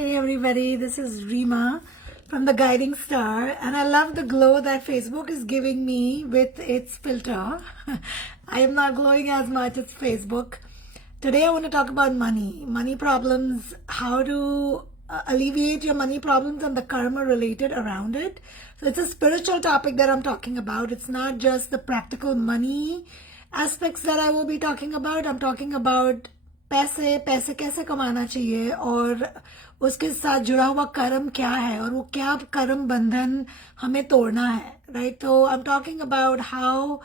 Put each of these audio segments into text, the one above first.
Hey everybody, this is Rima from the Guiding Star, and I love the glow that Facebook is giving me with its filter. I am not glowing as much as Facebook. Today I want to talk about money problems, how to alleviate your money problems and the karma related around it. So it's a spiritual topic that I'm talking about. It's not just the practical money aspects that I will be talking about. I'm talking about पैसे कैसे कमाना चाहिए और उसके साथ जुड़ा हुआ कर्म क्या है और वो क्या कर्म बंधन हमें तोड़ना है, right? So I'm talking about how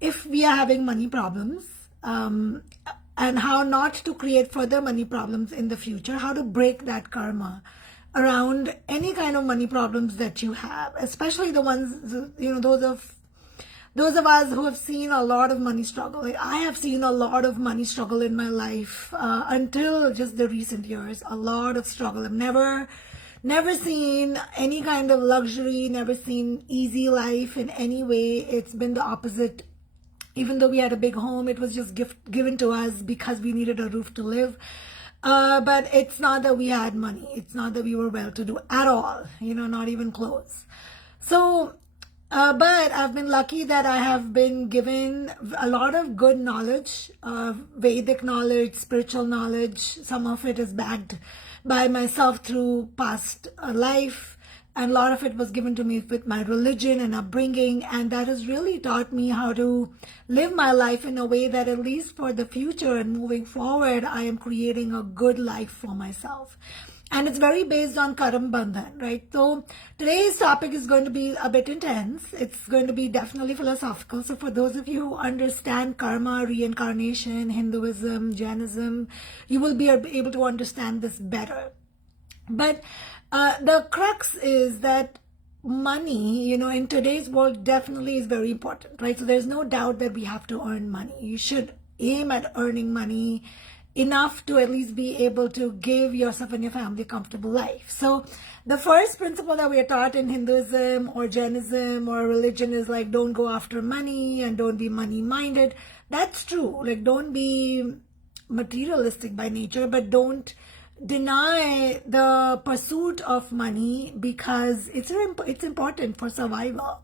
if we are having money problems and how not to create further money problems in the future, how to break that karma around any kind of money problems that you have, especially the ones, those of us who have seen a lot of money struggle. Like I have seen a lot of money struggle in my life until just the recent years. A lot of struggle. I've never seen any kind of luxury, never seen easy life in any way. It's been the opposite. Even though we had a big home, it was just given to us because we needed a roof to live. But it's not that we had money. It's not that we were well-to-do at all. Not even close. So but I've been lucky that I have been given a lot of good knowledge, Vedic knowledge, spiritual knowledge. Some of it is backed by myself through past life, and a lot of it was given to me with my religion and upbringing, and that has really taught me how to live my life in a way that at least for the future and moving forward, I am creating a good life for myself. And it's very based on Karam Bandhan, right? So today's topic is going to be a bit intense. It's going to be definitely philosophical. So for those of you who understand karma, reincarnation, Hinduism, Jainism, you will be able to understand this better. But the crux is that money, in today's world definitely is very important, right? So there's no doubt that we have to earn money. You should aim at earning money enough to at least be able to give yourself and your family a comfortable life. So the first principle that we are taught in Hinduism or Jainism or religion is like, don't go after money and don't be money minded. That's true. Like, don't be materialistic by nature, but don't deny the pursuit of money because it's important for survival.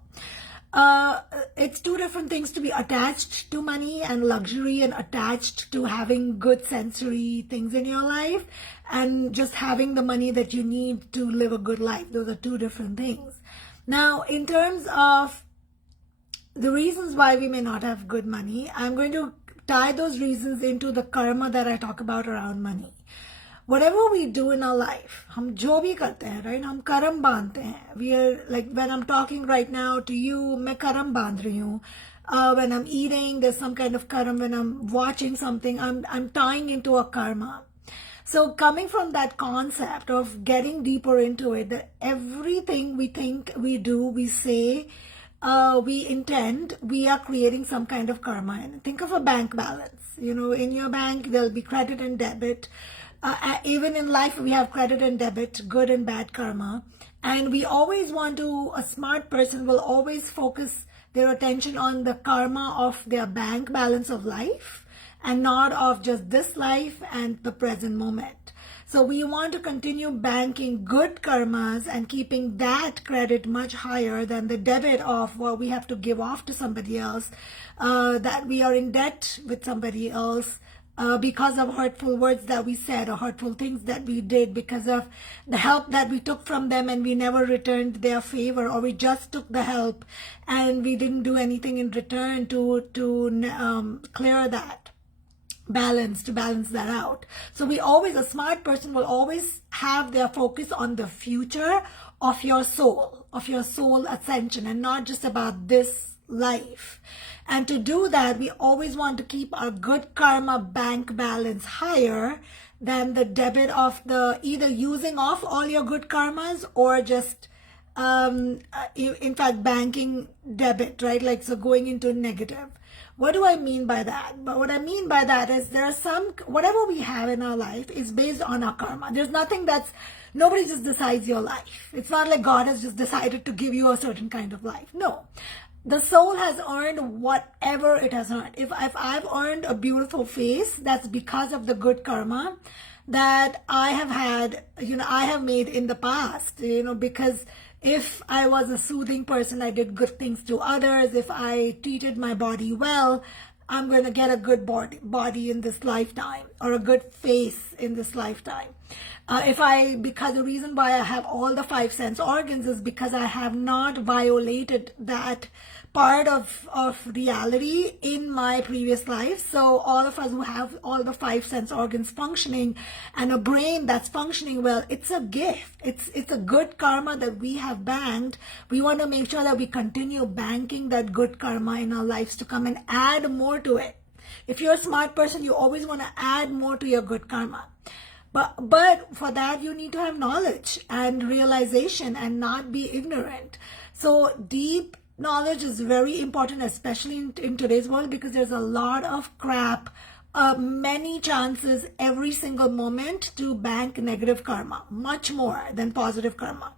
It's two different things to be attached to money and luxury and attached to having good sensory things in your life and just having the money that you need to live a good life. Those are two different things. Now, in terms of the reasons why we may not have good money, I'm going to tie those reasons into the karma that I talk about around money. Whatever we do in our life, हम जो भी करते हैं, right? हम कर्म बांधते हैं. We are like, when I'm talking right now to you, मैं कर्म बांध रही हूँ. When I'm eating, there's some kind of karma. When I'm watching something, I'm tying into a karma. So coming from that concept of getting deeper into it, that everything we think, we do, we say, we intend, we are creating some kind of karma. And think of a bank balance. In your bank, there'll be credit and debit. Even in life, we have credit and debit, good and bad karma. And we always a smart person will always focus their attention on the karma of their bank balance of life and not of just this life and the present moment. So we want to continue banking good karmas and keeping that credit much higher than the debit of what we have to give off to somebody else, that we are in debt with somebody else, because of hurtful words that we said or hurtful things that we did, because of the help that we took from them and we never returned their favor, or we just took the help and we didn't do anything in return to clear that balance, to balance that out. So a smart person will always have their focus on the future of your soul ascension, and not just about this life. And to do that, we always want to keep our good karma bank balance higher than the debit of the either using off all your good karmas or just in fact banking debit, right? Like, so going into negative. What do I mean by that? But what I mean by that is there are whatever we have in our life is based on our karma. There's nothing nobody just decides your life. It's not like God has just decided to give you a certain kind of life. No. The soul has earned whatever it has earned. If I've earned a beautiful face, that's because of the good karma that I have had, I have made in the past, because if I was a soothing person, I did good things to others. If I treated my body well, I'm going to get a good body in this lifetime, or a good face in this lifetime. Because the reason why I have all the 5 sense organs is because I have not violated that part of reality in my previous life. So all of us who have all the 5 sense organs functioning and a brain that's functioning well, it's a gift. It's a good karma that we have banked. We want to make sure that we continue banking that good karma in our lives to come and add more to it. If you're a smart person, you always want to add more to your good karma. But for that, you need to have knowledge and realization and not be ignorant. So deep knowledge is very important, especially in today's world, because there's a lot of crap, many chances every single moment to bank negative karma, much more than positive karma.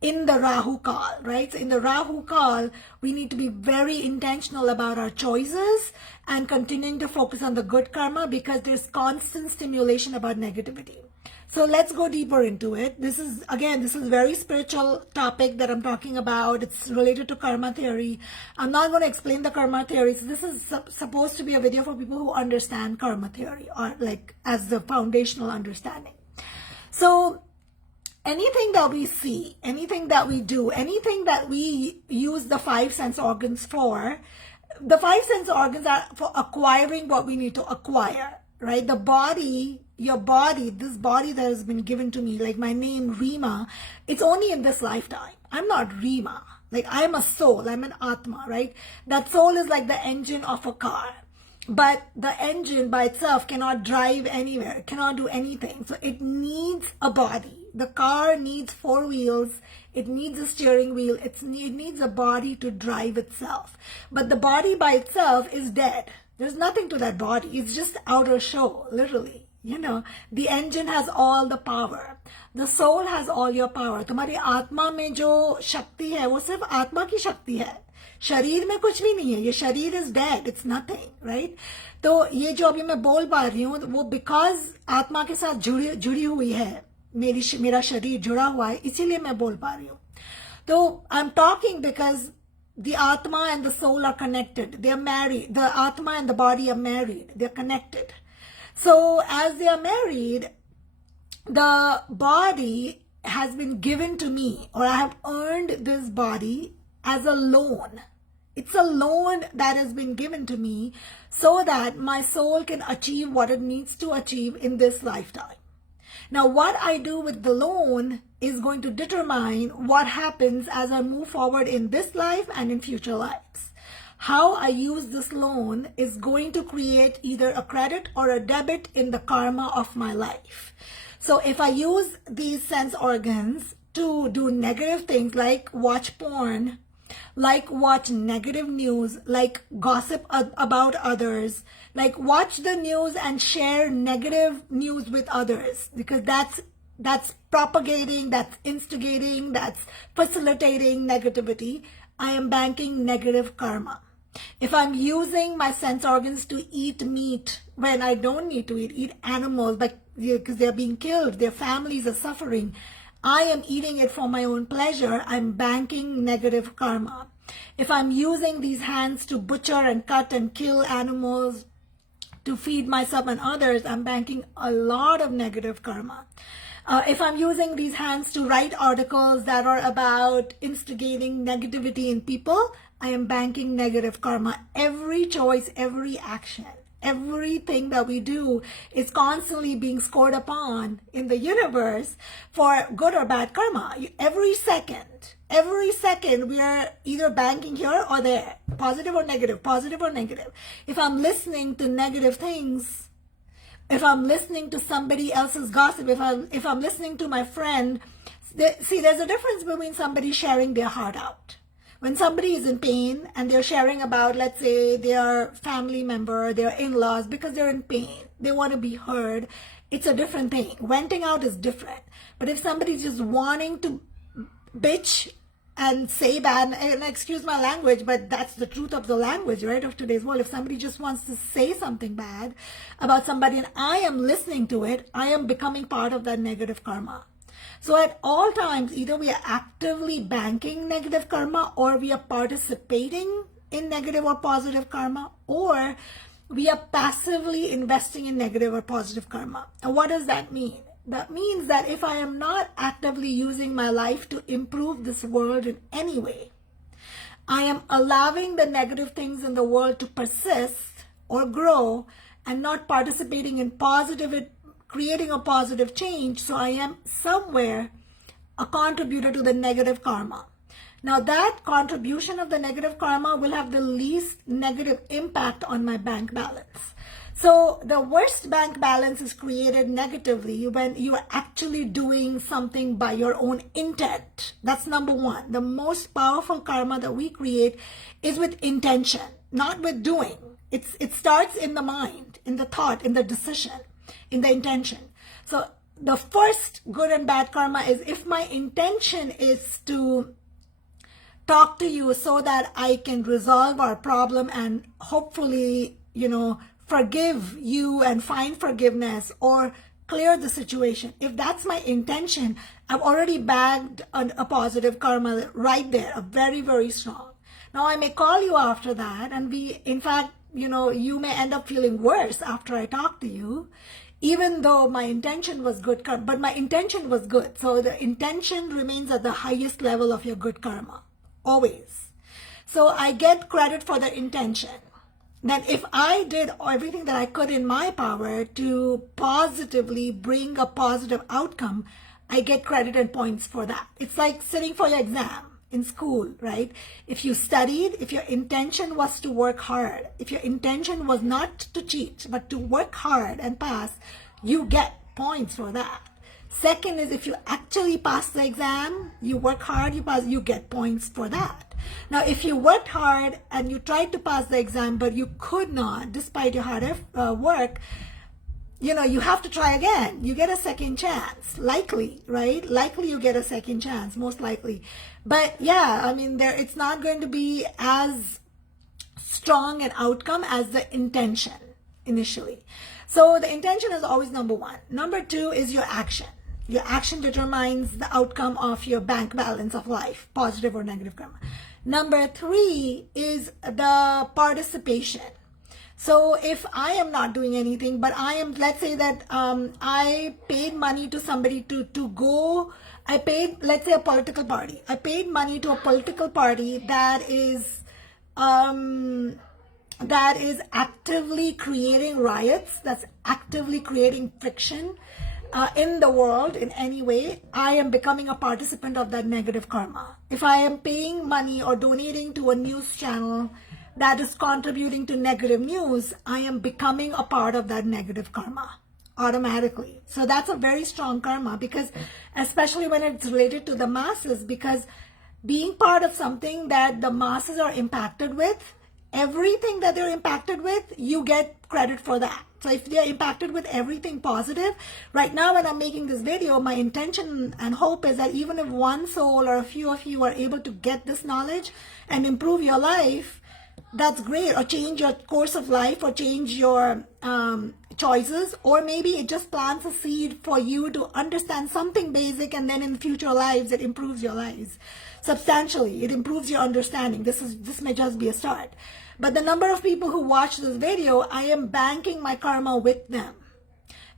In the Rahu Kal, right? So in the Rahu Kal, we need to be very intentional about our choices and continuing to focus on the good karma, because there's constant stimulation about negativity. So let's go deeper into it. This is very spiritual topic that I'm talking about. It's related to karma theory. I'm not going to explain the karma theory. So this is supposed to be a video for people who understand karma theory, or like as the foundational understanding. So anything that we see, anything that we do, anything that we use the 5 sense organs for, the 5 sense organs are for acquiring what we need to acquire, right? The body, your body, this body that has been given to me, like my name, Rima, it's only in this lifetime. I'm not Rima. Like, I'm a soul, I'm an Atma, right? That soul is like the engine of a car. But the engine by itself cannot drive anywhere, cannot do anything. So it needs a body. The car needs 4 wheels. It needs a steering wheel. It needs a body to drive itself. But the body by itself is dead. There's nothing to that body. It's just outer show, literally. The engine has all the power. The soul has all your power. तुम्हारी आत्मा में जो शक्ति है, वो सिर्फ आत्मा की शक्ति है. शरीर में कुछ भी नहीं है. ये शरीर is dead. It's nothing, right? तो ये जो अभी मैं बोल पा रही हूँ, वो because आत्मा के साथ जुड़ी हुई है. मेरा शरीर जुड़ा हुआ है, इसीलिए मैं बोल पा रही हूँ. तो I'm talking because the Atma and the soul are connected. They are married. The Atma and the body are married. They are connected. So as they are married, the body has been given to me, or I have earned this body as a loan. It's a loan that has been given to me so that my soul can achieve what it needs to achieve in this lifetime. Now, what I do with the loan is going to determine what happens as I move forward in this life and in future lives. How I use this loan is going to create either a credit or a debit in the karma of my life. So if I use these sense organs to do negative things like watch porn, like watch negative news, like gossip about others, like watch the news and share negative news with others, because that's propagating, that's instigating, that's facilitating negativity, I am banking negative karma. If I'm using my sense organs to eat meat when I don't need to eat animals, but because they're being killed, their families are suffering, I am eating it for my own pleasure, I'm banking negative karma. If I'm using these hands to butcher and cut and kill animals to feed myself and others, I'm banking a lot of negative karma. If I'm using these hands to write articles that are about instigating negativity in people, I am banking negative karma. Every choice, every action, everything that we do is constantly being scored upon in the universe for good or bad karma. Every second we are either banking here or there, positive or negative, positive or negative. If I'm listening to negative things, if I'm listening to somebody else's gossip, if I'm listening to my friend, there's a difference between somebody sharing their heart out. When somebody is in pain and they're sharing about, let's say, their family member, their in-laws, because they're in pain, they want to be heard, it's a different thing. Venting out is different. But if somebody's just wanting to bitch and say bad, and excuse my language, but that's the truth of the language, right, of today's world. If somebody just wants to say something bad about somebody and I am listening to it, I am becoming part of that negative karma. So at all times, either we are actively banking negative karma, or we are participating in negative or positive karma, or we are passively investing in negative or positive karma. And what does that mean? That means that if I am not actively using my life to improve this world in any way, I am allowing the negative things in the world to persist or grow and not participating in positive, creating a positive change. So I am somewhere a contributor to the negative karma. Now that contribution of the negative karma will have the least negative impact on my bank balance. So the worst bank balance is created negatively when you are actually doing something by your own intent. That's number one. The most powerful karma that we create is with intention, not with doing. It starts in the mind, in the thought, in the decision, in the intention. So the first good and bad karma is if my intention is to talk to you so that I can resolve our problem and hopefully, forgive you and find forgiveness or clear the situation. If that's my intention, I've already bagged a positive karma right there, a very, very strong. Now I may call you after that and in fact, you may end up feeling worse after I talk to you, even though my intention was good, but my intention was good. So the intention remains at the highest level of your good karma, always. So I get credit for the intention. Then if I did everything that I could in my power to positively bring a positive outcome, I get credit and points for that. It's like sitting for your exam in school, right? If you studied, if your intention was to work hard, if your intention was not to cheat, but to work hard and pass, you get points for that. Second is if you actually pass the exam, you work hard, you pass, you get points for that. Now, if you worked hard and you tried to pass the exam, but you could not, despite your hard work, you have to try again. You get a second chance, likely, right? Likely you get a second chance, most likely. But yeah, it's not going to be as strong an outcome as the intention initially. So the intention is always number one. Number two is your action. Your action determines the outcome of your bank balance of life, positive or negative karma. Number three is the participation. So if I am not doing anything, but let's say that I paid money to somebody to go, let's say a political party. I paid money to a political party that is actively creating riots, that's actively creating friction in the world in any way. I am becoming a participant of that negative karma. If I am paying money or donating to a news channel that is contributing to negative news, I am becoming a part of that negative karma automatically. So that's a very strong karma, because especially when it's related to the masses, because being part of something that the masses are impacted with, everything that they're impacted with, you get credit for that. So if they're impacted with everything positive, right now when I'm making this video, my intention and hope is that even if one soul or a few of you are able to get this knowledge and improve your life, that's great, or change your course of life, or change your choices, or maybe it just plants a seed for you to understand something basic, and then in future lives it improves your lives substantially. It improves your understanding. This may just be a start. But the number of people who watch this video, I am banking my karma with them.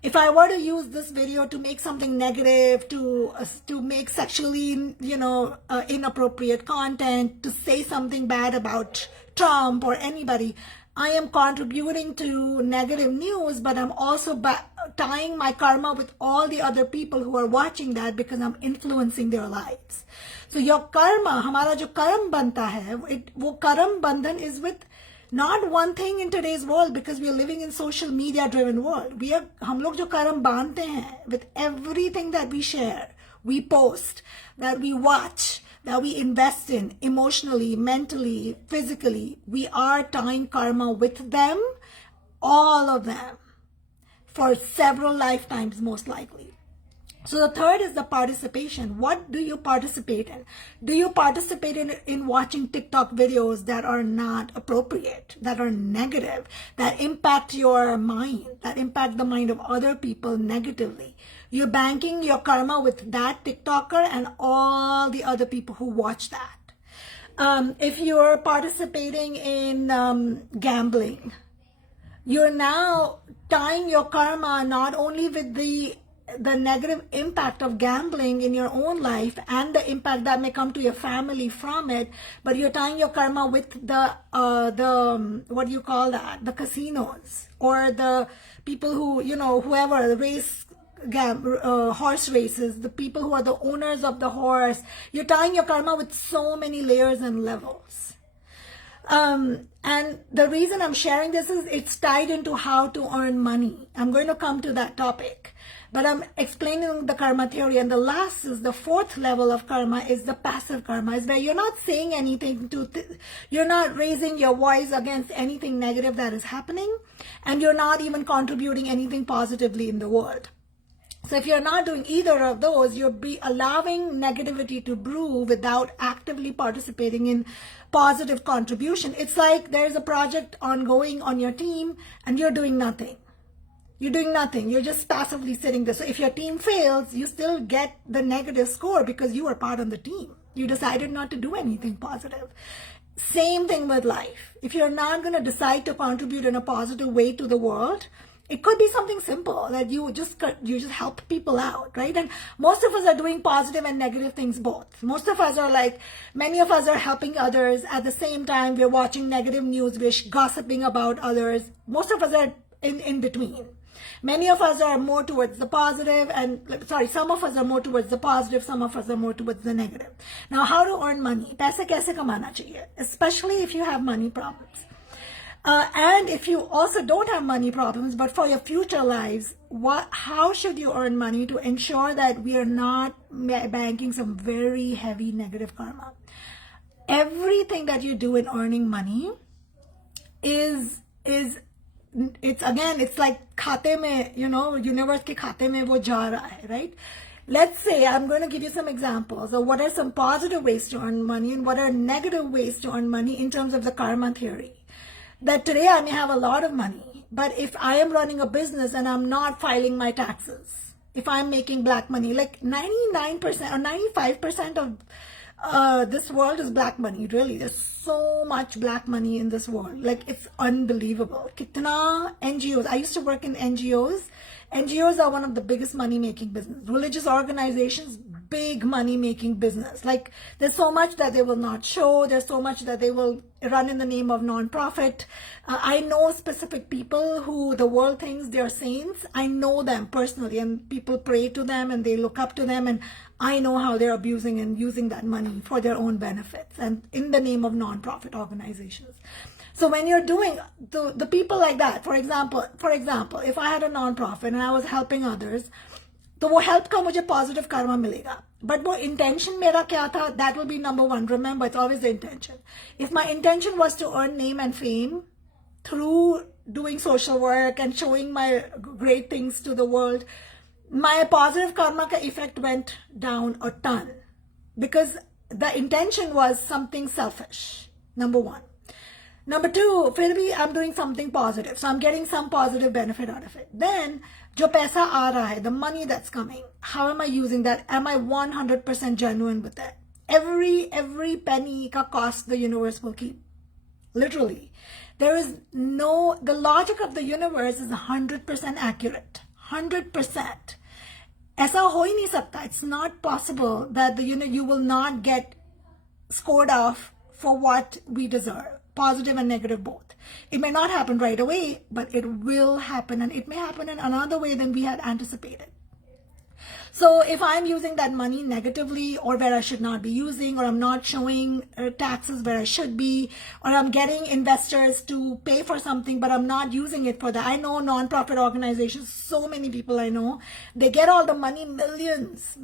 If I were to use this video to make something negative, to make sexually, inappropriate content, to say something bad about Trump or anybody, I am contributing to negative news, but I'm also tying my karma with all the other people who are watching that, because I'm influencing their lives. So your karma, हमारा जो कर्म बनता है, वो कर्म बंधन is with not one thing in today's world, because we are living in social media driven world. हम लोग जो कर्म बांधते हैं with everything that we share, we post, that we watch, that we invest in emotionally, mentally, physically, we are tying karma with them, all of them, for several lifetimes most likely. So the third is the participation. What do you participate in? Do you participate in watching TikTok videos that are not appropriate, that are negative, that impact your mind, that impact the mind of other people negatively? You're banking your karma with that TikToker and all the other people who watch that. If you're participating in gambling, you're now tying your karma not only with the negative impact of gambling in your own life and the impact that may come to your family from it, but you're tying your karma with the what do you call that? The casinos or the people who, whoever, the horse races, the people who are the owners of the horse. You're tying your karma with so many layers and levels. And the reason I'm sharing this is it's tied into how to earn money. I'm going to come to that topic, but I'm explaining the karma theory. And the last is the fourth level of karma is the passive karma, is where you're not saying anything you're not raising your voice against anything negative that is happening, and you're not even contributing anything positively in the world. So if you're not doing either of those, you'll be allowing negativity to brew without actively participating in positive contribution. It's like there's a project ongoing on your team and you're doing nothing. You're doing nothing. You're just passively sitting there. So if your team fails, you still get the negative score because you are part of the team. You decided not to do anything positive. Same thing with life. If you're not going to decide to contribute in a positive way to the world, it could be something simple that you just help people out, right? And most of us are doing positive and negative things both. Most of us are many of us are helping others. At the same time, we're watching negative news, we're gossiping about others. Most of us are in between. Many of us are more towards the positive some of us are more towards the positive, some of us are more towards the negative. Now, how to earn money? Paise kaise kamana chahiye? Especially if you have money problems. And if you also don't have money problems, but for your future lives, how should you earn money to ensure that we are not banking some very heavy negative karma? Everything that you do in earning money it's like khate mein, universe ke khate mein wo ja raha hai, right? Let's say I'm going to give you some examples of what are some positive ways to earn money and what are negative ways to earn money in terms of the karma theory. That today I may have a lot of money, but if I am running a business and I'm not filing my taxes, if I'm making black money, like 99% or 95% of this world is black money, really. There's so much black money in this world. Like, it's unbelievable. Kitna NGOs. I used to work in NGOs. NGOs are one of the biggest money-making business. Religious organizations, big money-making business. Like, there's so much that they will not show. There's so much that they will run in the name of non-profit. I know specific people who the world thinks they're saints. I know them personally, and people pray to them and they look up to them, and I know how they're abusing and using that money for their own benefits and in the name of non-profit organizations. So when you're doing the people like that, for example, if I had a non-profit and I was helping others, तो वो help का मुझे positive karma मिलेगा. But वो intention मेरा क्या था? That will be number one. Remember, it's always the intention. If my intention was to earn name and fame through doing social work and showing my great things to the world, my positive karma ka effect went down a ton because the intention was something selfish. Number one. Number two, फिर भी I'm doing something positive. So I'm getting some positive benefit out of it. Then, जो पैसा आ रहा है, the money that's coming, how am I using that? Am I 100% genuine with that? Every penny ka cost the universe will keep. Literally. The logic of the universe is 100% accurate. 100%. ऐसा हो ही नहीं सकता. It's not possible that you will not get scored off for what we deserve. Positive and negative both. It may not happen right away, but it will happen, and it may happen in another way than we had anticipated. So if I'm using that money negatively, or where I should not be using, or I'm not showing taxes where I should be, or I'm getting investors to pay for something, but I'm not using it for that. I know non-profit organizations, so many people I know, they get all the money, millions,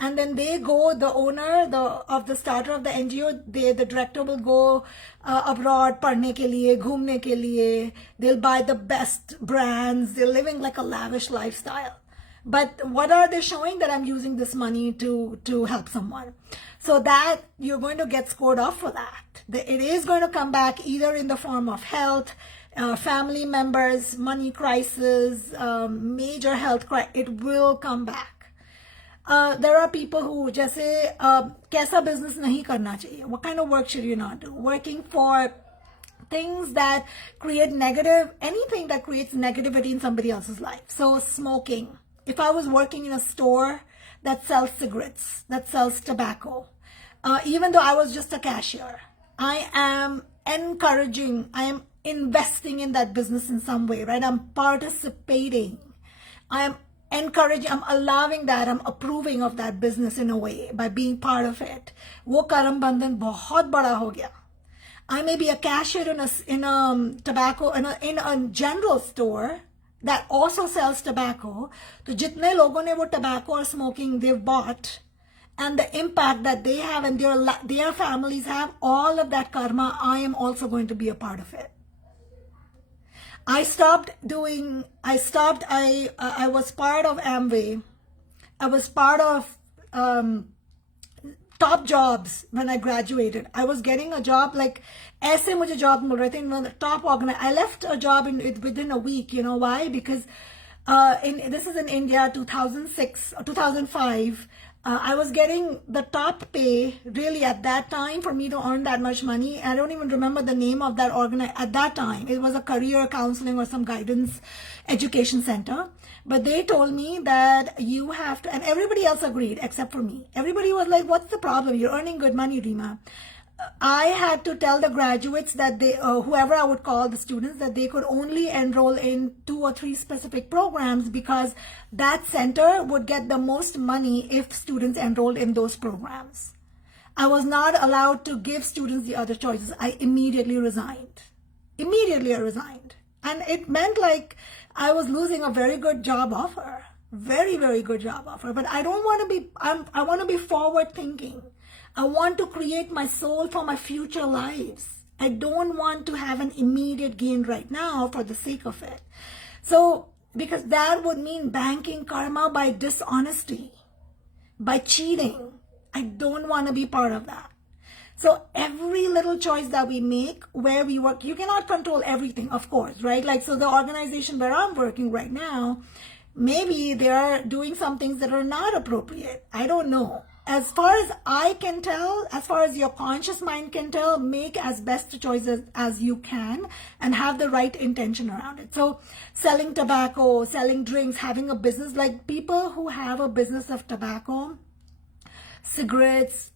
and then they go, the owner, the starter of the NGO, the director will go abroad, padhne ke liye, ghumne ke liye, they'll buy the best brands, they're living like a lavish lifestyle. But what are they showing? That I'm using this money to help someone. So that you're going to get scored off for that. It is going to come back either in the form of health, family members, money crisis, major health crisis. It will come back. There are people who just say, kaisa business nahi karna chahiye? What kind of work should you not do? Working for things that create negative, anything that creates negativity in somebody else's life. So smoking. If I was working in a store that sells cigarettes, that sells tobacco, even though I was just a cashier, I am encouraging, I am investing in that business in some way, right? I'm participating. I am encouraging, I'm allowing that, I'm approving of that business in a way by being part of it. वो कर्म बंधन बहुत बड़ा हो गया. I may be a cashier in a tobacco, in a general store that also sells tobacco. So jitne logon ne wo tobacco or smoking they've bought, and the impact that they have and their families have, all of that karma, I am also going to be a part of it. I was part of Amway. I was part of top jobs when I graduated. I was getting a job like ऐसे मुझे job मिल रहे थे in the top organization. I left a job within a week. You know why? Because this is in India, 2006 or 2005. I was getting the top pay really at that time for me to earn that much money. I don't even remember the name of that organization at that time. It was a career counseling or some guidance education center. But they told me that you have to, and everybody else agreed except for me. Everybody was like, what's the problem? You're earning good money, Rima. I had to tell the graduates that they, whoever I would call the students, that they could only enroll in 2 or 3 specific programs because that center would get the most money if students enrolled in those programs. I was not allowed to give students the other choices. I immediately resigned. Immediately I resigned. And it meant like I was losing a very good job offer. Very, very good job offer. But I don't want to be, I want to be forward thinking. I want to create my soul for my future lives. I don't want to have an immediate gain right now for the sake of it. So, because that would mean banking karma by dishonesty, by cheating. I don't want to be part of that. So every little choice that we make where we work, you cannot control everything, of course, right? Like, so the organization where I'm working right now, maybe they are doing some things that are not appropriate. I don't know. As far as I can tell, as far as your conscious mind can tell, make as best choices as you can and have the right intention around it. So selling tobacco, selling drinks, having a business, like people who have a business of tobacco, cigarettes,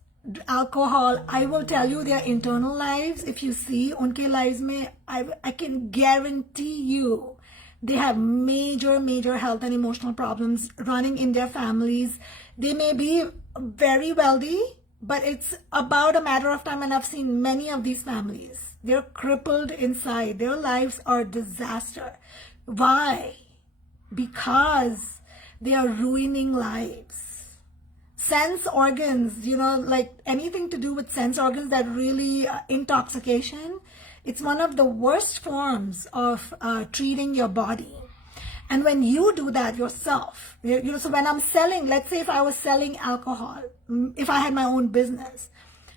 alcohol, I will tell you their internal lives. If you see unke lives mein, I can guarantee you they have major health and emotional problems running in their families. They may be very wealthy, but it's about a matter of time, and I've seen many of these families. They're crippled inside. Their lives are a disaster. Why? Because they are ruining lives. Sense organs, you know, like anything to do with sense organs that really intoxication, it's one of the worst forms of treating your body. And when you do that yourself, you know, so when I'm selling, let's say if I was selling alcohol, if I had my own business,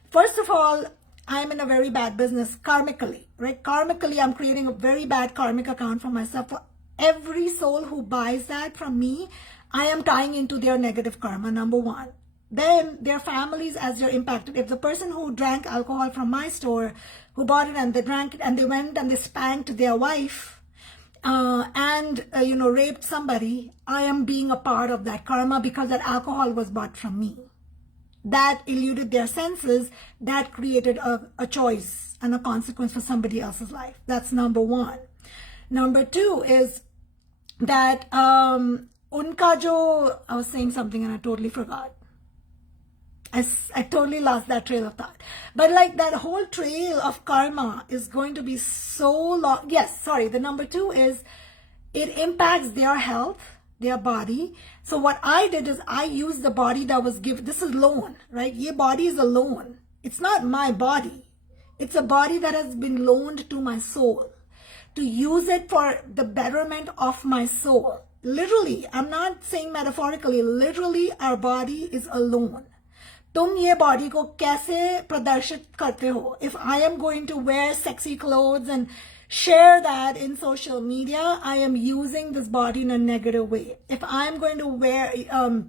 first of all, I'm in a very bad business karmically, right? Karmically, I'm creating a very bad karmic account for myself. For every soul who buys that from me, I am tying into their negative karma, number one. Then their families, as they're impacted. If the person who drank alcohol from my store, who bought it and they drank it and they went and they spanked their wife, you know, raped somebody, I am being a part of that karma because that alcohol was bought from me. That eluded their senses, that created a choice and a consequence for somebody else's life. That's number one. Number two is that unka jo, I was saying something and I totally forgot. I totally lost that trail of thought. But like that whole trail of karma is going to be so long. Yes, sorry. The number two is it impacts their health, their body. So what I did is I used the body that was given. This is loan, right? Your body is a loan. It's not my body. It's a body that has been loaned to my soul to use it for the betterment of my soul. literally, I'm not saying metaphorically, literally our body is alone. तुम ये body को कैसे प्रदर्शित करते हो? If I am going to wear sexy clothes and share that in social media, I am using this body in a negative way. If I am going to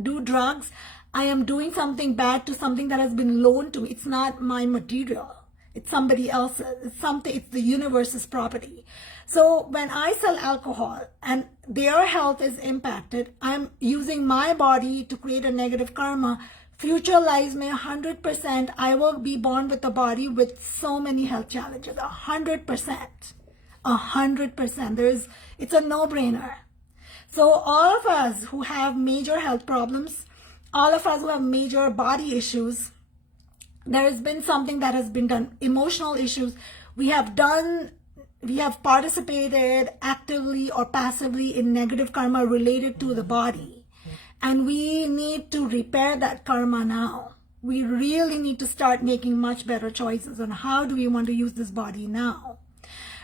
do drugs, I am doing something bad to something that has been loaned to me. It's not my material. It's somebody else's. It's the universe's property. So when I sell alcohol and their health is impacted, I'm using my body to create a negative karma. Future lives may 100%, I will be born with a body with so many health challenges. 100%. 100%. It's a no-brainer. So all of us who have major health problems, all of us who have major body issues, there has been something that has been done. Emotional issues. We have participated actively or passively in negative karma related to the body. And we need to repair that karma now. We really need to start making much better choices on how do we want to use this body now.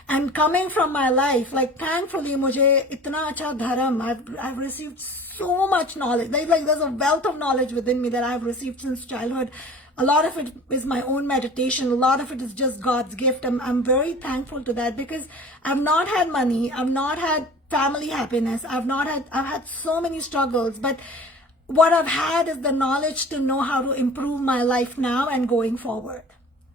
And coming from my life, like thankfully, mujhe itna acha dharam, I've received so much knowledge. Like there's a wealth of knowledge within me that I've received since childhood. A lot of it is my own meditation. A lot of it is just God's gift. I'm very thankful to that because I've not had money. I've not had family happiness. I've had so many struggles, but what I've had is the knowledge to know how to improve my life now and going forward.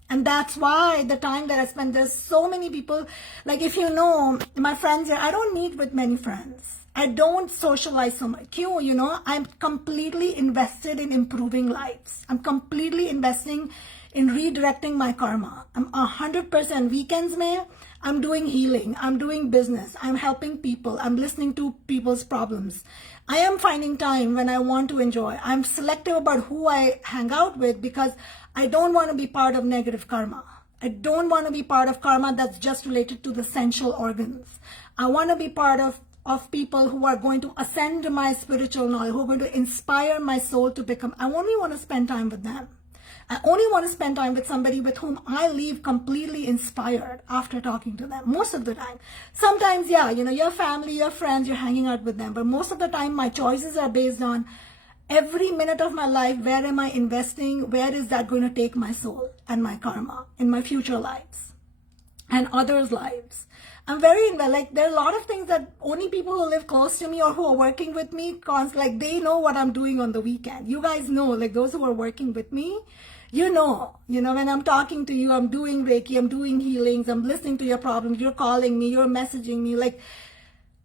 And that's why the time that I spend, there's so many people, like if you know, my friends here, I don't meet with many friends. I don't socialize so much. I'm completely invested in improving lives. I'm completely investing in redirecting my karma. I'm 100% weekends, mein, I'm doing healing. I'm doing business. I'm helping people. I'm listening to people's problems. I am finding time when I want to enjoy. I'm selective about who I hang out with because I don't want to be part of negative karma. I don't want to be part of karma that's just related to the sensual organs. I want to be part of people who are going to ascend my spiritual knowledge, who are going to inspire my soul to become. I only want to spend time with them. I only want to spend time with somebody with whom I leave completely inspired after talking to them, most of the time. Sometimes, yeah, your family, your friends, you're hanging out with them. But most of the time, my choices are based on every minute of my life, where am I investing? Where is that going to take my soul and my karma in my future lives and others' lives? I'm very, like, there are a lot of things that only people who live close to me or who are working with me, like, they know what I'm doing on the weekend. You guys know, like, those who are working with me, you know, when I'm talking to you, I'm doing Reiki, I'm doing healings, I'm listening to your problems, you're calling me, you're messaging me. Like,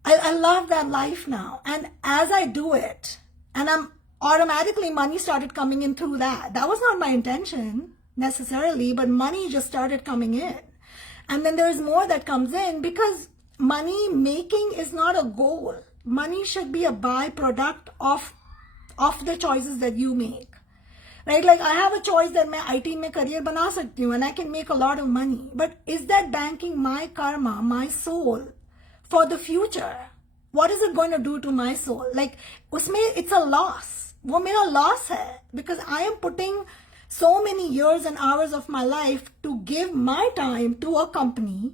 I love that life now. And as I do it, and automatically money started coming in through that. That was not my intention necessarily, but money just started coming in. And then there's more that comes in because money making is not a goal. Money should be a byproduct of the choices that you make. Right? Like I have a choice that मैं IT में career बना सकती हूँ and I can make a lot of money. But is that banking my karma, my soul for the future? What is it going to do to my soul? Like उसमें it's a loss. वो मेरा loss है because I am putting so many years and hours of my life to give my time to a company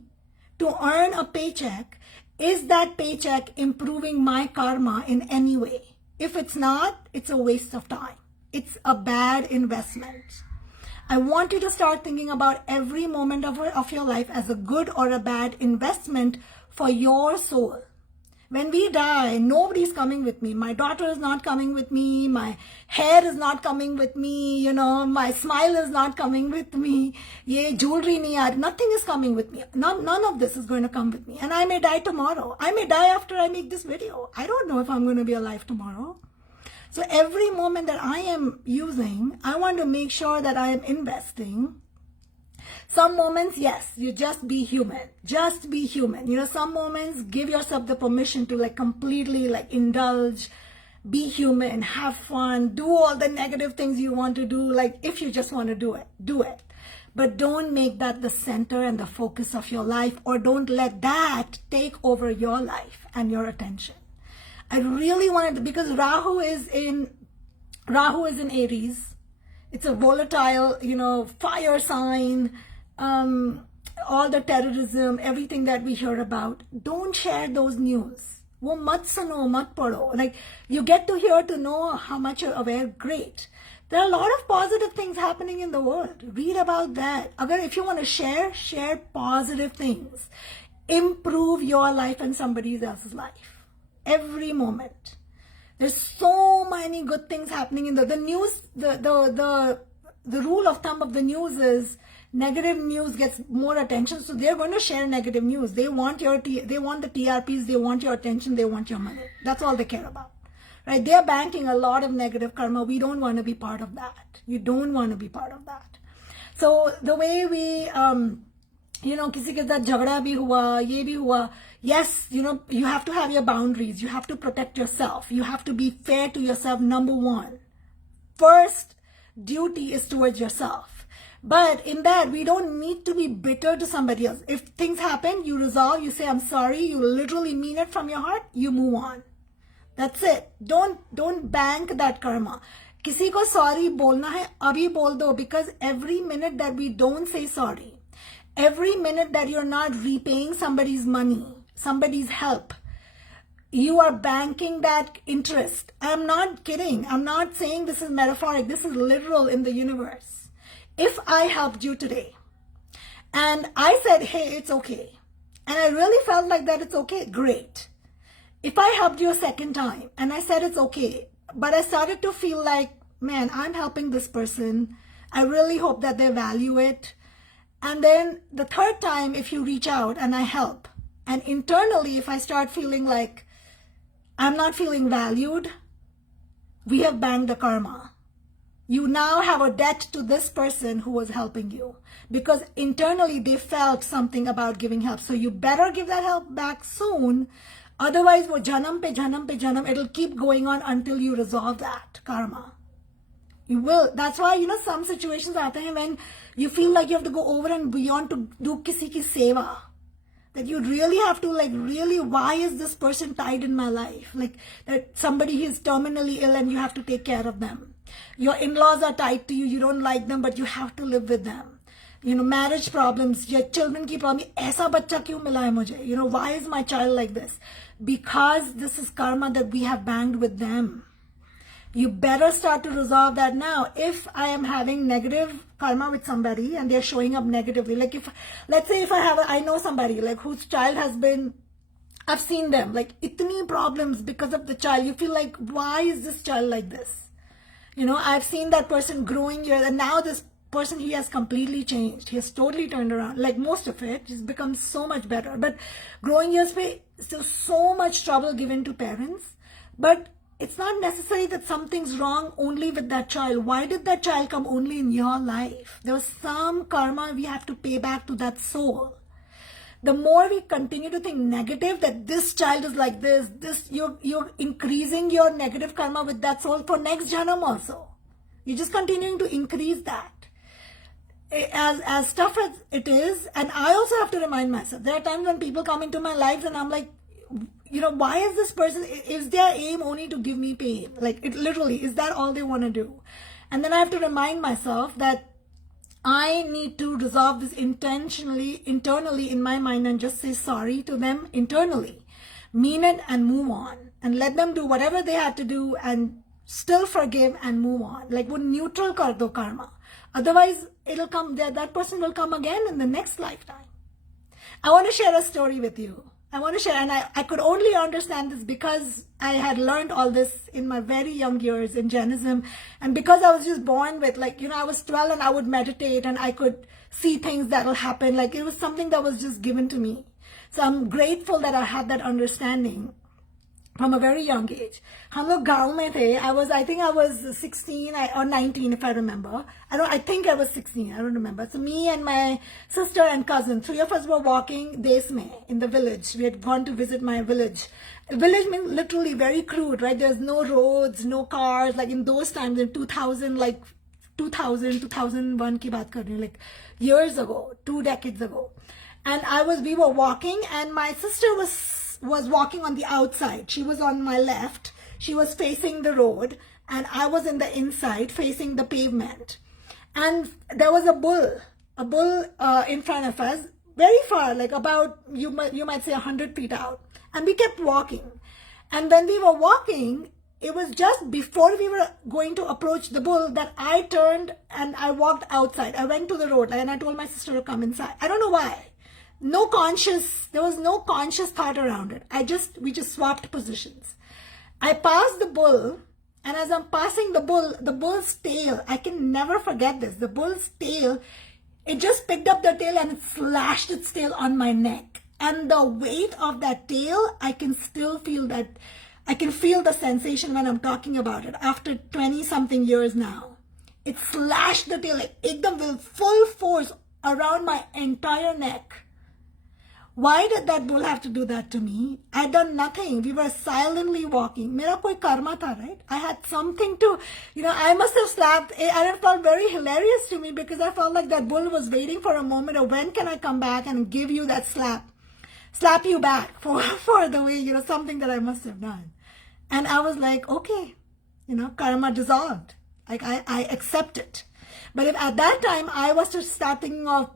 to earn a paycheck. Is that paycheck improving my karma in any way? If it's not, it's a waste of time. It's a bad investment. I want you to start thinking about every moment of your life as a good or a bad investment for your soul. When we die, nobody's coming with me. My daughter is not coming with me. My hair is not coming with me. My smile is not coming with me. Ye jewelry nahi aa rahi. Nothing is coming with me. None of this is going to come with me. And I may die tomorrow. I may die after I make this video. I don't know if I'm going to be alive tomorrow. So every moment that I am using, I want to make sure that I am investing. Some moments, yes, you just be human. Just be human. Some moments, give yourself the permission to completely indulge, be human, have fun, do all the negative things you want to do. If you just want to do it, do it. But don't make that the center and the focus of your life, or don't let that take over your life and your attention. I really wanted to, because Rahu is in Aries. It's a volatile, fire sign. All the terrorism, everything that we hear about. Don't share those news. वो मत सुनो, मत पढ़ो. Like, you get to hear to know how much you're aware. Great. There are a lot of positive things happening in the world. Read about that. If you want to share positive things. Improve your life and somebody else's life. Every moment. There's so many good things happening in the news. The rule of thumb of the news is negative news gets more attention, so they're going to share negative news. They want the TRPs, they want your attention, they want your money. That's all they care about, right? They're banking a lot of negative karma. We don't want to be part of that. You don't want to be part of that. So the way we किसी के साथ झगड़ा भी हुआ, ये भी हुआ. Yes, you have to have your boundaries. You have to protect yourself. You have to be fair to yourself, number one. First duty is towards yourself. But in that, we don't need to be bitter to somebody else. If things happen, you resolve, you say, I'm sorry, you literally mean it from your heart, you move on. That's it. Don't bank that karma. किसी को sorry बोलना है, अभी बोल दो, because every minute that we don't say sorry, every minute that you're not repaying somebody's money, somebody's help, you are banking that interest. I'm not kidding. I'm not saying this is metaphoric. This is literal in the universe. If I helped you today and I said, hey, it's okay, and I really felt like that it's okay, great. If I helped you a second time and I said it's okay, but I started to feel like, man, I'm helping this person, I really hope that they value it. And then the third time, if you reach out and I help, and internally, if I start feeling like I'm not feeling valued, we have banged the karma. You now have a debt to this person who was helping you, because internally they felt something about giving help. So you better give that help back soon. Otherwise, wo janam pe janam pe janam, it'll keep going on until you resolve that karma. You will. That's why, some situations aate hain when you feel like you have to go over and beyond to do kisi ki seva. That you really have to, really, why is this person tied in my life? Like, that somebody is terminally ill and you have to take care of them. Your in-laws are tied to you, you don't like them, but you have to live with them. Marriage problems, your children ki problem, aisa bachcha kyun mila hai mujhe? Why is my child like this? Because this is karma that we have banged with them. You better start to resolve that now. If I am having negative karma with somebody and they're showing up negatively, like let's say if I know somebody whose child has been, I've seen them, itni problems because of the child. You feel like, why is this child like this? I've seen that person growing here, and now this person, he has completely changed. He has totally turned around. Like most of it, he's become so much better. But growing years, still so much trouble given to parents. But it's not necessary that something's wrong only with that child. Why did that child come only in your life? There was some karma we have to pay back to that soul. The more we continue to think negative, that this child is like this, you're increasing your negative karma with that soul for next janam also. You're just continuing to increase that. As tough as it is, and I also have to remind myself, there are times when people come into my lives and I'm like, why is this person, is their aim only to give me pain? It literally, is that all they want to do? And then I have to remind myself that I need to resolve this internally in my mind and just say sorry to them internally. Mean it and move on. And let them do whatever they had to do and still forgive and move on. Wo neutral kar do karma. Otherwise, it'll come there. That person will come again in the next lifetime. I want to share a story with you. And I could only understand this because I had learned all this in my very young years in Jainism. And because I was just born with, I was 12 and I would meditate and I could see things that will happen. It was something that was just given to me. So I'm grateful that I had that understanding from a very young age. हम लोग गाँव में थे. I think I was 16 or 19 if I remember. I think I was 16. I don't remember. So me and my sister and cousin, 3 of us were walking Des mein in the village. We had gone to visit my village. Village means literally very crude, right? There's no roads, no cars. In those times in 2000, 2001 की बात कर रही हूँ, years ago, 2 decades ago. And we were walking and my sister was walking on the outside. She was on my left. She was facing the road and I was in the inside facing the pavement. And there was a bull in front of us, very far, about, you might say 100 feet out. And we kept walking. And when we were walking, it was just before we were going to approach the bull that I turned and I walked outside. I went to the road and I told my sister to come inside. I don't know why. There was no conscious thought around it. We just swapped positions. I passed the bull, and as I'm passing the bull's tail, I can never forget this. The bull's tail, it just picked up the tail and it slashed its tail on my neck. And the weight of that tail, I can still feel that. I can feel the sensation when I'm talking about it after 20 something years now. It slashed the tail like ekdam with full force around my entire neck. Why did that bull have to do that to me? I had done nothing. We were silently walking. Mera koi karma tha, right? I had something to, I must have slapped. And it felt very hilarious to me because I felt like that bull was waiting for a moment of when can I come back and give you that slap you back for the way, something that I must have done. And I was like, okay, karma dissolved. Like I accept it. But if at that time I was to start thinking of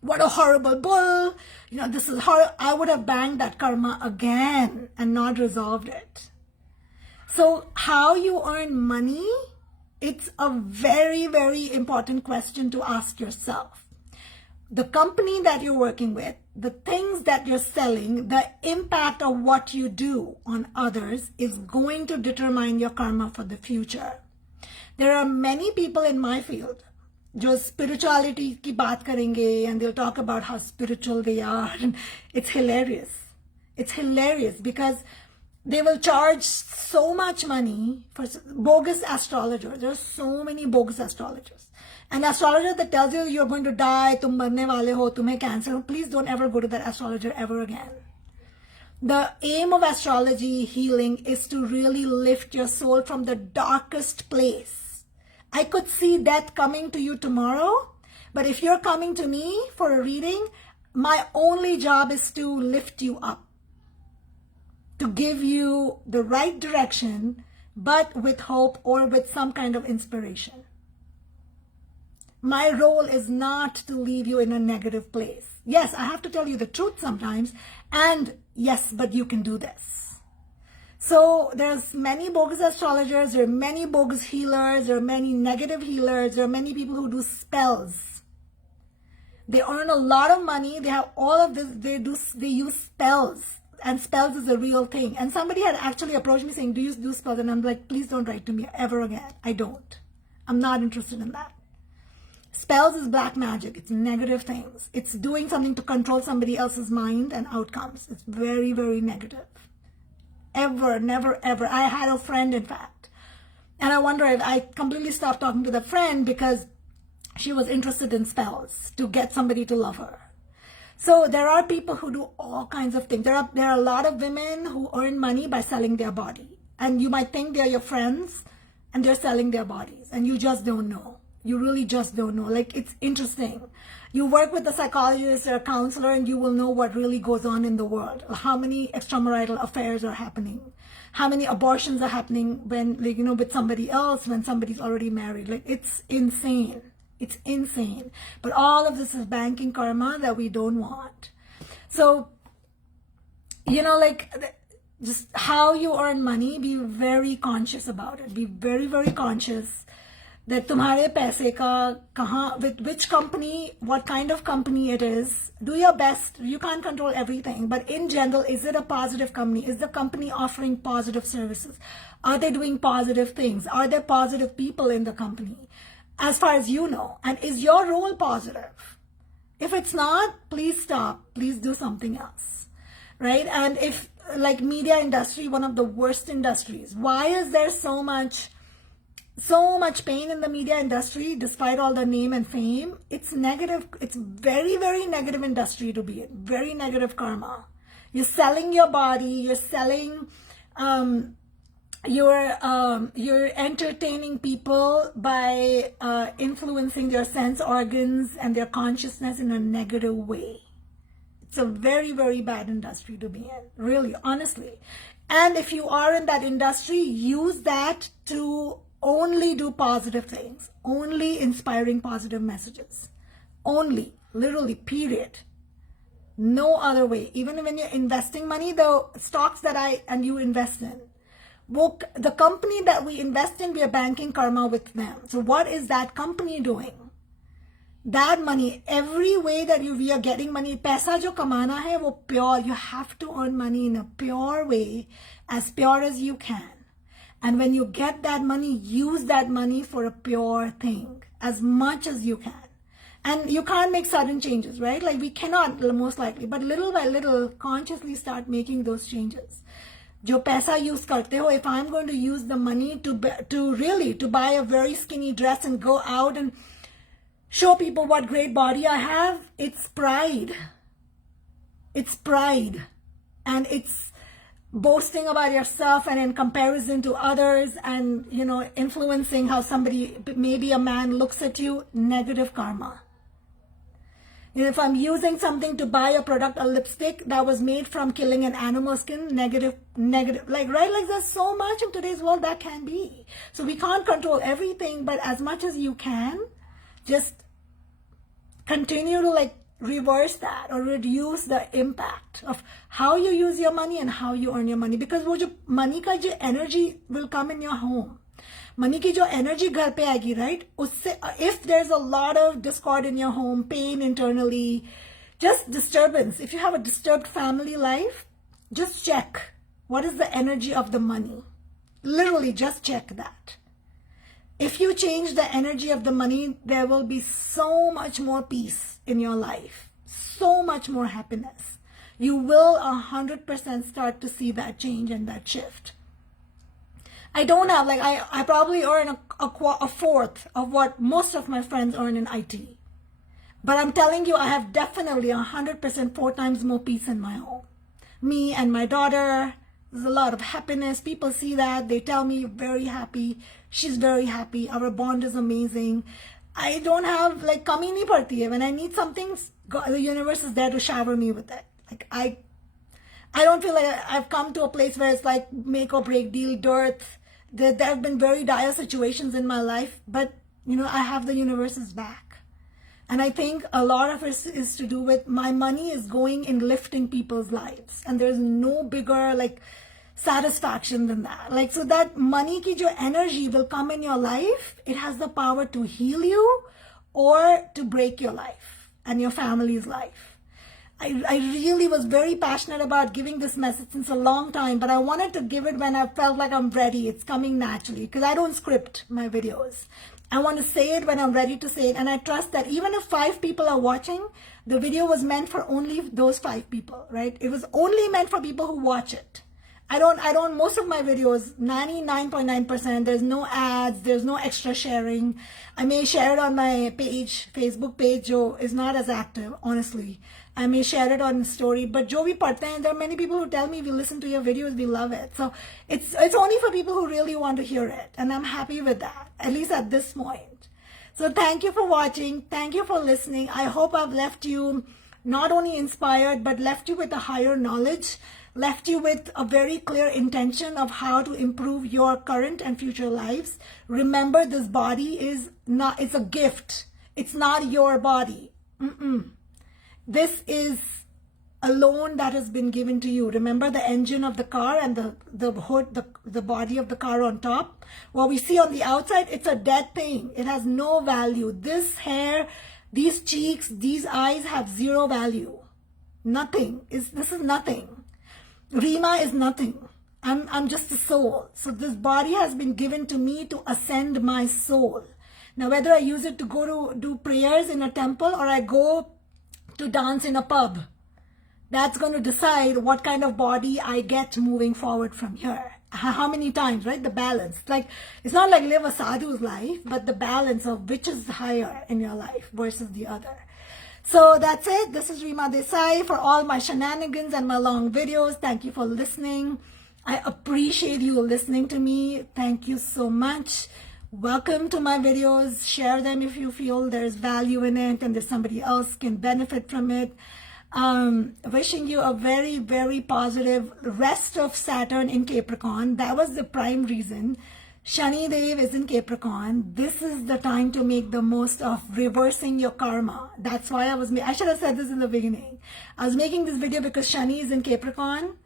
what a horrible bull, this is horrible, I would have banged that karma again and not resolved it. So how you earn money, it's a very, very important question to ask yourself. The company that you're working with, the things that you're selling, the impact of what you do on others is going to determine your karma for the future. There are many people in my field जो spirituality की बात करेंगे and they'll talk about how spiritual they are. And it's hilarious. It's hilarious because they will charge so much money for bogus astrologers. There are so many bogus astrologers. An astrologer that tells you you're going to die, tum marne wale ho, tumhe cancer, please don't ever go to that astrologer ever again. The aim of astrology healing is to really lift your soul from the darkest place. I could see death coming to you tomorrow, but if you're coming to me for a reading, my only job is to lift you up, to give you the right direction, but with hope or with some kind of inspiration. My role is not to leave you in a negative place. Yes, I have to tell you the truth sometimes, and yes, but you can do this. So there's many bogus astrologers, there are many bogus healers, there are many negative healers, there are many people who do spells. They earn a lot of money, they have all of this, they use spells, and spells is a real thing. And somebody had actually approached me saying, do you do spells? And I'm like, please don't write to me ever again. I don't. I'm not interested in that. Spells is black magic. It's negative things. It's doing something to control somebody else's mind and outcomes. It's very, very negative. Ever, never, ever. I had a friend, in fact, and I wonder if I completely stopped talking to the friend because she was interested in spells to get somebody to love her. So there are people who do all kinds of things. There are a lot of women who earn money by selling their body, and you might think they're your friends and they're selling their bodies, and you just don't know. You really just don't know. Like, it's interesting. You work with a psychologist or a counselor and you will know what really goes on in the world. How many extramarital affairs are happening. How many abortions are happening when, with somebody else, when somebody's already married. Like, it's insane. It's insane. But all of this is banking karma that we don't want. So, just how you earn money, be very conscious about it. Be very, very conscious that tumhare paise ka kahan, with which company, what kind of company it is. Do your best. You can't control everything, but in general, is it a positive company? Is the company offering positive services? Are they doing positive things? Are there positive people in the company, as far as you know? And is your role positive? If it's not, please stop. Please do something else, right? And if, like, media industry, one of the worst industries, why is there so much pain in the media industry despite all the name and fame? It's negative. It's very, very negative industry to be in. Very negative karma. You're selling your body. You're selling, you're entertaining people by influencing their sense organs and their consciousness in a negative way. It's a very, very bad industry to be in, really, honestly. And if you are in that industry, use that to only do positive things, only inspiring positive messages, only, literally, period. No other way. Even when you're investing money, the stocks that you invest in, the company that we invest in, we are banking karma with them. So what is that company doing? That money, every way that we are getting money, paisa jo kamana hai, wo pure. You have to earn money in a pure way, as pure as you can. And when you get that money, use that money for a pure thing, as much as you can. And you can't make sudden changes, right? Like we cannot, most likely, but little by little, consciously start making those changes. Jo paisa use karte ho, if I'm going to use the money to buy a very skinny dress and go out and show people what great body I have, it's pride. It's pride. And it's boasting about yourself and in comparison to others and, influencing how somebody, maybe a man looks at you, negative karma. If I'm using something to buy a product, a lipstick that was made from killing an animal skin, negative, like, right? Like there's so much in today's world that can be. So we can't control everything, but as much as you can, just continue to reverse that or reduce the impact of how you use your money and how you earn your money. Because wo jo money ka jo energy will come in your home. Money ki jo energy ghar pe aayegi, right? Usse, if there's a lot of discord in your home, pain internally, just disturbance. If you have a disturbed family life, just check what is the energy of the money. Literally just check that. If you change the energy of the money, there will be so much more peace in your life, so much more happiness. You will 100% start to see that change and that shift. I don't have, I probably earn a fourth of what most of my friends earn in IT. But I'm telling you, I have definitely 100% 4 times more peace in my home. Me and my daughter, there's a lot of happiness. People see that. They tell me, very happy. She's very happy. Our bond is amazing. I don't have, kami nahi padti hai. When I need something, the universe is there to shower me with it. I don't feel like I've come to a place where it's like make or break deal, dearth. There have been very dire situations in my life, but, I have the universe's back. And I think a lot of it is to do with my money is going in lifting people's lives. And there's no bigger, satisfaction than that. So that money ki jo energy will come in your life. It has the power to heal you or to break your life and your family's life. I really was very passionate about giving this message since a long time, but I wanted to give it when I felt like I'm ready. It's coming naturally because I don't script my videos. I want to say it when I'm ready to say it. And I trust that even if 5 people are watching, the video was meant for only those 5 people, right? It was only meant for people who watch it. Most of my videos, 99.9%, there's no ads, there's no extra sharing. I may share it on my page, Facebook page, jo is not as active, honestly. I may share it on story, but jo bhi padhte hain, there are many people who tell me, we listen to your videos, we love it. So it's only for people who really want to hear it. And I'm happy with that, at least at this point. So thank you for watching. Thank you for listening. I hope I've left you not only inspired, but left you with a higher knowledge, left you with a very clear intention of how to improve your current and future lives. Remember, this body it's a gift. It's not your body. This is a loan that has been given to you. Remember the engine of the car and the hood, the body of the car on top? What we see on the outside, it's a dead thing. It has no value. This hair, these cheeks, these eyes have zero value. Nothing. This is nothing. Rima is nothing. I'm just a soul. So this body has been given to me to ascend my soul. Now, whether I use it to go to do prayers in a temple or I go to dance in a pub, that's going to decide what kind of body I get moving forward from here. How many times, right? The balance. It's not like live a sadhu's life, but the balance of which is higher in your life versus the other. So that's it. This is Rima Desai for all my shenanigans and my long videos. Thank you for listening. I appreciate you listening to me. Thank you so much. Welcome to my videos. Share them if you feel there's value in it and that somebody else can benefit from it. Wishing you a very, very positive rest of Saturn in Capricorn. That was the prime reason. Shani Dev is in Capricorn. This is the time to make the most of reversing your karma. That's why I should have said this in the beginning. I was making this video because Shani is in Capricorn.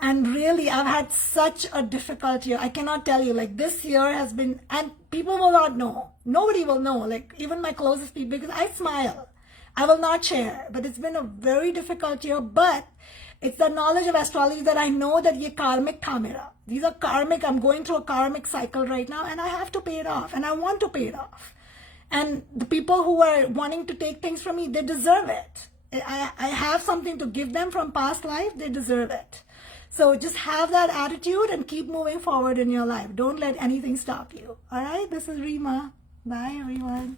And really, I've had such a difficult year. I cannot tell you, like this year has been, and people will not know. Nobody will know, like even my closest people, because I smile. I will not share, but it's been a very difficult year, but it's the knowledge of astrology that I know that ye karmic tha mera. These are karmic. I'm going through a karmic cycle right now and I have to pay it off and I want to pay it off. And the people who are wanting to take things from me, they deserve it. I have something to give them from past life. They deserve it. So just have that attitude and keep moving forward in your life. Don't let anything stop you. All right. This is Rima. Bye everyone.